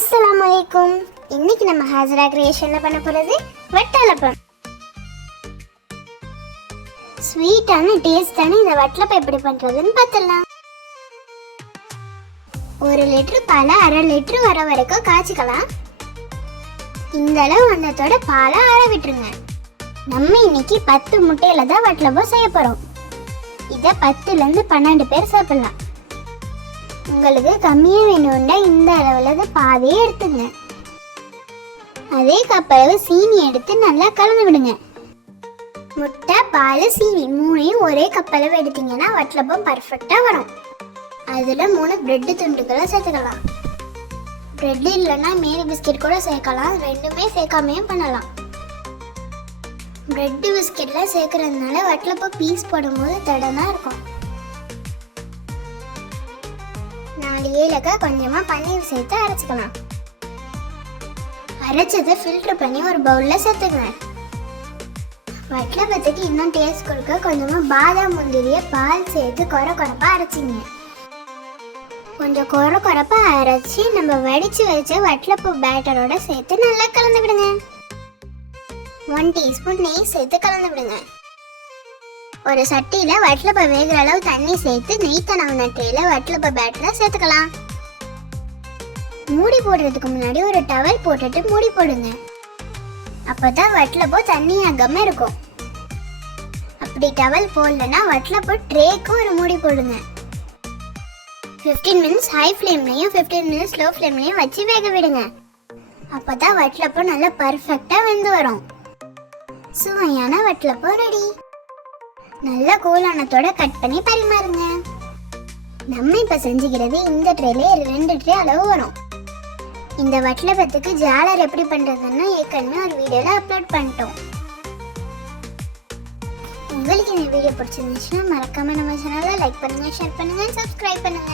அஸ்ஸலாமு அலைக்கும். இன்னைக்கு நம்ம ஹாஜரா கிரியேஷன்ல பண்ண போறது வட்டலப்பம். ஸ்வீட்டான டேஸ்டான இந்த வட்டலப்பம் எப்படி பண்றதுன்னு பார்த்தலாம். 1 லிட்டர் பாலை 1/2 லிட்டர் வர வரைக்கும் காய்ச்சிக்கலாம். இந்த அளவு வந்ததோட பாலை ஆற விட்டுருங்க. நம்ம இன்னைக்கு 10 முட்டையில தான் வட்டலப்பம் செய்ய போறோம். இதை 10ல இருந்து 12 பேர் சாப்பிடலாம். உங்களுக்கு கம்மியாக வேணும்னா இந்த அளவில் பாதியே எடுத்துங்க. அதே கப்பளவு சீனி எடுத்து நல்லா கலந்து விடுங்க. முட்டை, பால், சீனி 3ஐயும் ஒரே கப்பளவு எடுத்தீங்கன்னா வட்டலப்பம் பர்ஃபெக்டாக வரும். அதில் 3 பிரெட்டு துண்டுகளை சேர்த்துக்கலாம். பிரெட் இல்லைன்னா மேரி பிஸ்கெட் கூட சேர்க்கலாம். ரெண்டுமே சேர்க்காமையும் பண்ணலாம். பிரெட்டு பிஸ்கெட்லாம் சேர்க்கறதுனால வட்டலப்பம் பீஸ் போடும்போது தடனாக இருக்கும். 4 ஏலக்காய், கொஞ்சமாக பன்னீர் சேர்த்து அரைச்சிக்கலாம். அரைச்சதை ஃபில்டர் பண்ணி ஒரு பவுலில் சேர்த்துக்குவேன். வட்டலப்பத்துக்கு இன்னும் டேஸ்ட் கொடுக்க கொஞ்சமாக பாதாம் முந்திரியை பால் சேர்த்து கொரப்பாக அரைச்சிங்க. கொஞ்சம் கொரப்பாக அரைச்சி நம்ம வடித்து வச்ச வட்டலப்பு பேட்டரோட சேர்த்து நல்லா கலந்து விடுங்க. 1 டீஸ்பூன் நெய் சேர்த்து கலந்து விடுங்க. ஒரு சட்டியில் வட்டலப்பம் வேகிற அளவு தண்ணி சேர்த்து நெய் தடவின ட்ரேல வட்டலப்பம் பேட்டரை சேர்த்துக்கலாம். மூடி போடுறதுக்கு முன்னாடி ஒரு டவல் போட்டுட்டு மூடி போடுங்க. அப்பதான் வட்டலப்பம் தண்ணி ஆகாம இருக்கும். அப்படி டவல் போடலன்னா வட்டலப்பம் ட்ரேக்கு ஒரு மூடி போடுங்க. 15 மினிட்ஸ் ஹை ஃப்ளேம்லையும் 15 மினிட்ஸ் லோ ஃப்ளேம்லையும் வச்சு வேக விடுங்க. அப்பதான் வட்டலப்பம் நல்லா பர்ஃபெக்டா வெந்து வரும். சுவையான வட்டலப்பம் ரெடி. நல்லா கோலானத்தோட கட் பண்ணி பரிமாறுங்க. நம்ம இப்ப செஞ்சுக்கிறது இந்த ட்ரேல 2 ட்ரே அளவு வரும். இந்த வட்டலப்பத்துக்கு ஜாலர் எப்படி பண்றதுன்னு ஏற்கனவே ஒரு வீடியோல அப்லோட் பண்ணிட்டோம். உங்களுக்கு இந்த வீடியோ பிடிச்சிருந்துச்சுன்னா மறக்காம நம்ம சேனலை லைக் பண்ணுங்க, ஷேர் பண்ணுங்க, சப்ஸ்கிரைப் பண்ணுங்க.